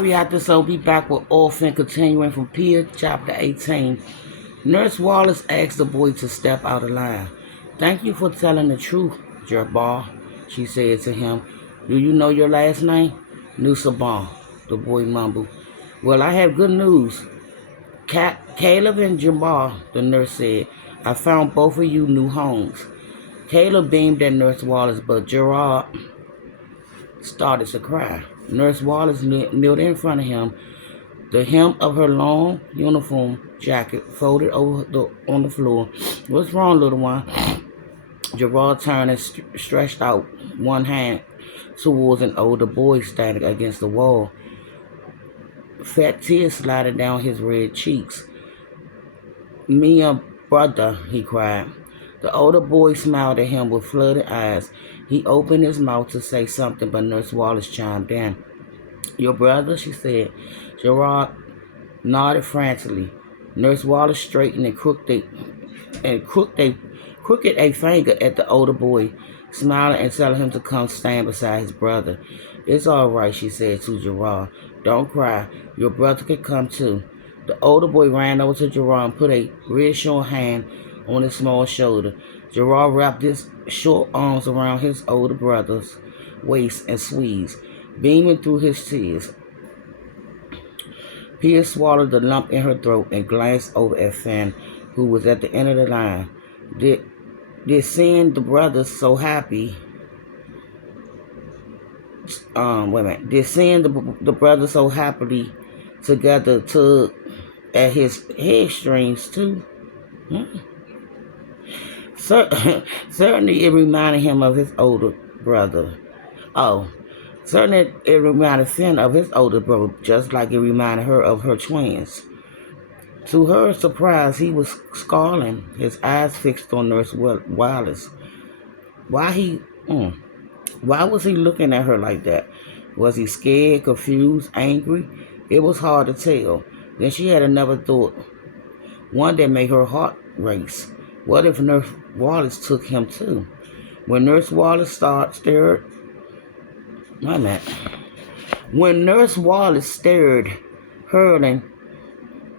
We have to so be back with Orphan continuing from Peter chapter 18. Nurse Wallace asked the boy to step out of line. Thank you for telling the truth, jerkball, she said to him. Do you know your last name? Nusabon, the boy mumbled. Well, I have good news. Caleb and Jabbar, the nurse said. I found both of you new homes. Caleb beamed at Nurse Wallace, but Gerard started to cry. Nurse Wallace kneeled in front of him. The hem of her long uniform jacket folded on the floor. What's wrong, little one? Gerard turned and stretched out one hand towards an older boy standing against the wall. Fat tears slided down his red cheeks. Mia, brother, he cried. The older boy smiled at him with flooded eyes. He opened his mouth to say something, but Nurse Wallace chimed in. Your brother, she said. Gerard nodded frantically. Nurse Wallace straightened and crooked a finger at the older boy, smiling and telling him to come stand beside his brother. It's all right, she said to Gerard. Don't cry. Your brother can come too. The older boy ran over to Gerard and put a reassuring hand on his small shoulder. Gerard wrapped his short arms around his older brother's waist and squeezed, beaming through his tears. Pia swallowed the lump in her throat and glanced over at Finn, who was at the end of the line. Did seeing the brothers so happy? Did seeing the brothers so happily together tug at his headstrings too? Hmm? Certainly, it reminded him of his older brother. Oh, certainly it reminded Finn of his older brother, just like it reminded her of her twins. To her surprise, he was scowling, his eyes fixed on Nurse Wallace. Why he? Why was he looking at her like that? Was he scared, confused, angry? It was hard to tell. Then she had another thought, one that made her heart race. What if Nurse Wallace took him too? When Nurse Wallace stared, wait a minute. When Nurse Wallace stared, hurling,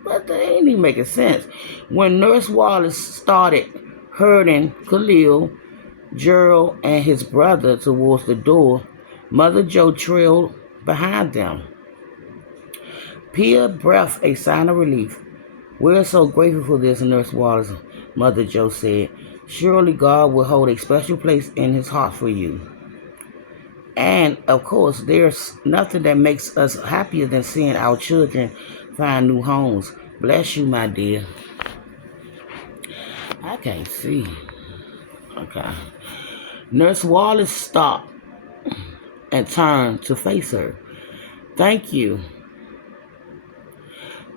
but that ain't even making sense. When Nurse Wallace started herding Khalil, Gerald, and his brother towards the door, Mother Joe trailed behind them. Pia breathed a sign of relief. We're so grateful for this, Nurse Wallace, Mother Joe said. Surely God will hold a special place in his heart for you. And, of course, there's nothing that makes us happier than seeing our children find new homes. Bless you, my dear. I can't see. Okay. Nurse Wallace stopped and turned to face her. Thank you.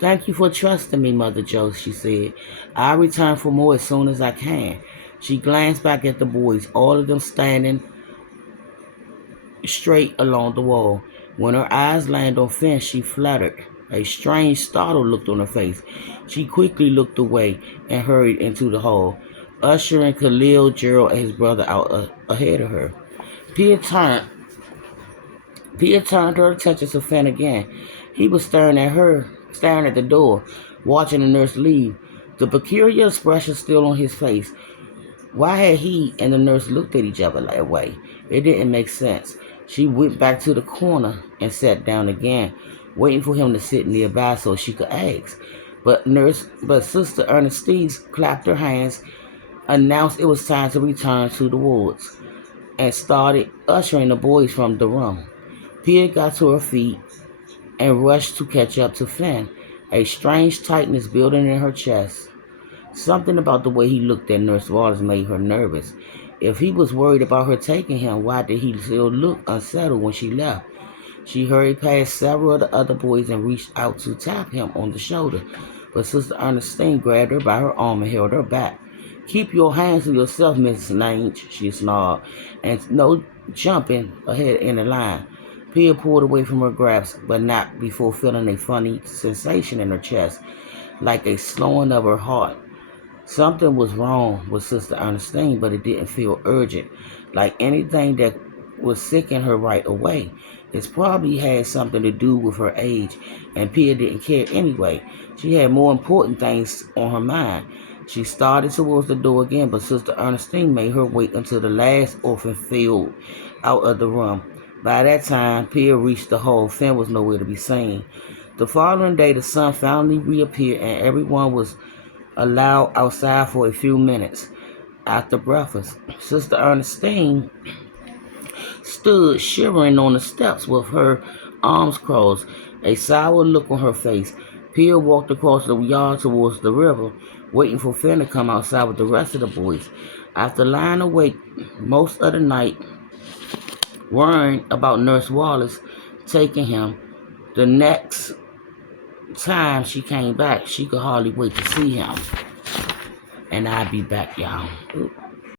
Thank you for trusting me, Mother Joe, she said. I'll return for more as soon as I can. She glanced back at the boys, all of them standing straight along the wall. When her eyes landed on Finn, she fluttered. A strange, startled look on her face. She quickly looked away and hurried into the hall, ushering Khalil, Gerald, and his brother out ahead of her. Pia turned her attention to Finn again. He was staring at the door, watching the nurse leave, the peculiar expression still on his face. Why had he and the nurse looked at each other that way? It didn't make sense. She went back to the corner and sat down again, waiting for him to sit nearby so she could ask. But Sister Ernestine clapped her hands, announced it was time to return to the wards, and started ushering the boys from the room. Pia got to her feet and rushed to catch up to Finn, a strange tightness building in her chest. Something about the way he looked at Nurse Wallace made her nervous. If he was worried about her taking him, why did he still look unsettled when she left? She hurried past several of the other boys and reached out to tap him on the shoulder, but Sister Ernestine grabbed her by her arm and held her back. Keep your hands to yourself, Mrs. Lange, she snarled, and no jumping ahead in the line. Pia pulled away from her grasp, but not before feeling a funny sensation in her chest, like a slowing of her heart. Something was wrong with Sister Ernestine, but it didn't feel urgent, like anything that would sicken her right away. It probably had something to do with her age, and Pia didn't care anyway. She had more important things on her mind. She started towards the door again, but Sister Ernestine made her wait until the last orphan filed out of the room. By that time, Pia reached the hall. Finn was nowhere to be seen. The following day, the sun finally reappeared, and everyone was allowed outside for a few minutes. After breakfast, Sister Ernestine stood shivering on the steps with her arms crossed, a sour look on her face. Pia walked across the yard towards the river, waiting for Finn to come outside with the rest of the boys. After lying awake most of the night, worrying about Nurse Wallace taking him, the next time she came back, she could hardly wait to see him. And I'll be back, y'all.